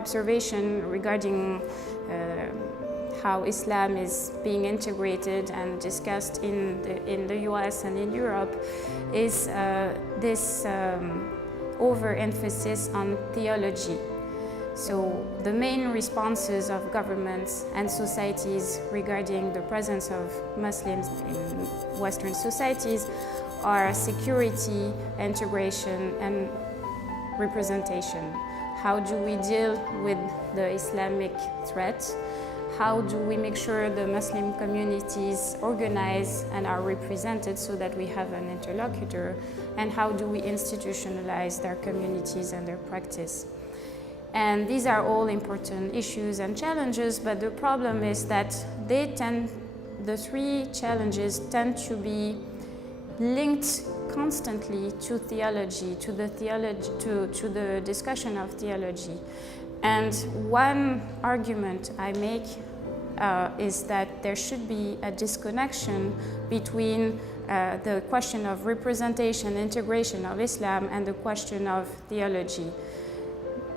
observation regarding how Islam is being integrated and discussed in the US and in Europe is this overemphasis on theology. So the main responses of governments and societies regarding the presence of Muslims in Western societies are security, integration, and representation. How do we deal with the Islamic threat? How do we make sure the Muslim communities organize and are represented so that we have an interlocutor? And how do we institutionalize their communities and their practice? And these are all important issues and challenges, but the problem is that the three challenges tend to be linked constantly to theology, to the discussion of theology. And one argument I make is that there should be a disconnection between the question of representation, integration of Islam, and the question of theology.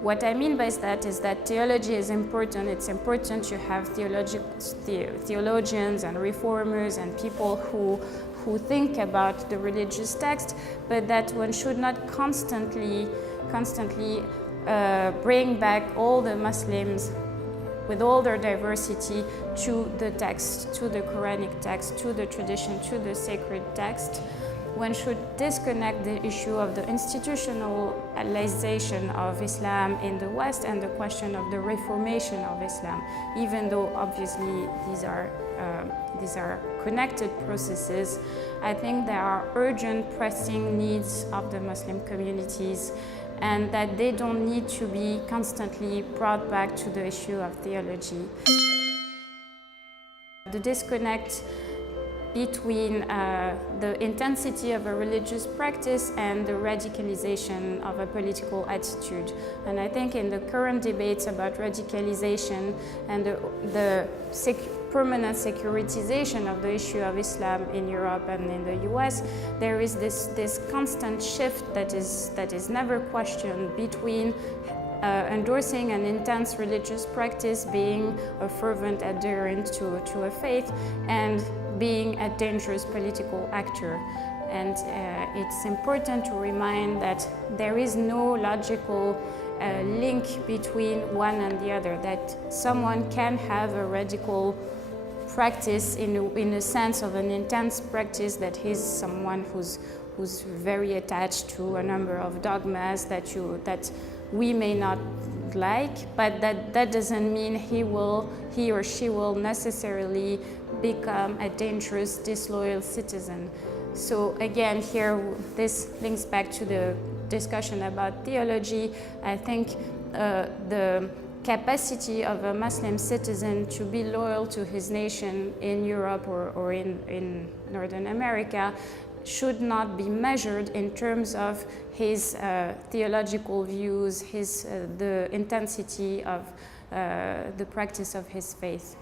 What I mean by that is that theology is important. It's important to have theologians and reformers and people who think about the religious text, but that one should not constantly bring back all the Muslims with all their diversity to the text, to the Quranic text, to the tradition, to the sacred text. One should disconnect the issue of the institutionalization of Islam in the West and the question of the reformation of Islam, even though obviously these are connected processes. I think there are urgent, pressing needs of the Muslim communities, and that they don't need to be constantly brought back to the issue of theology. The disconnect between the intensity of a religious practice and the radicalization of a political attitude. And I think in the current debates about radicalization and the permanent securitization of the issue of Islam in Europe and in the US, there is this constant shift that is never questioned between endorsing an intense religious practice, being a fervent adherent to a faith, and being a dangerous political actor. And it's important to remind that there is no logical link between one and the other, that someone can have a radical practice in a sense of an intense practice, that he's someone who's very attached to a number of dogmas that we may not like, but that doesn't mean he or she will necessarily become a dangerous, disloyal citizen. So again, here this links back to the discussion about theology. I think the capacity of a Muslim citizen to be loyal to his nation in Europe or in Northern America should not be measured in terms of his theological views, the intensity of the practice of his faith.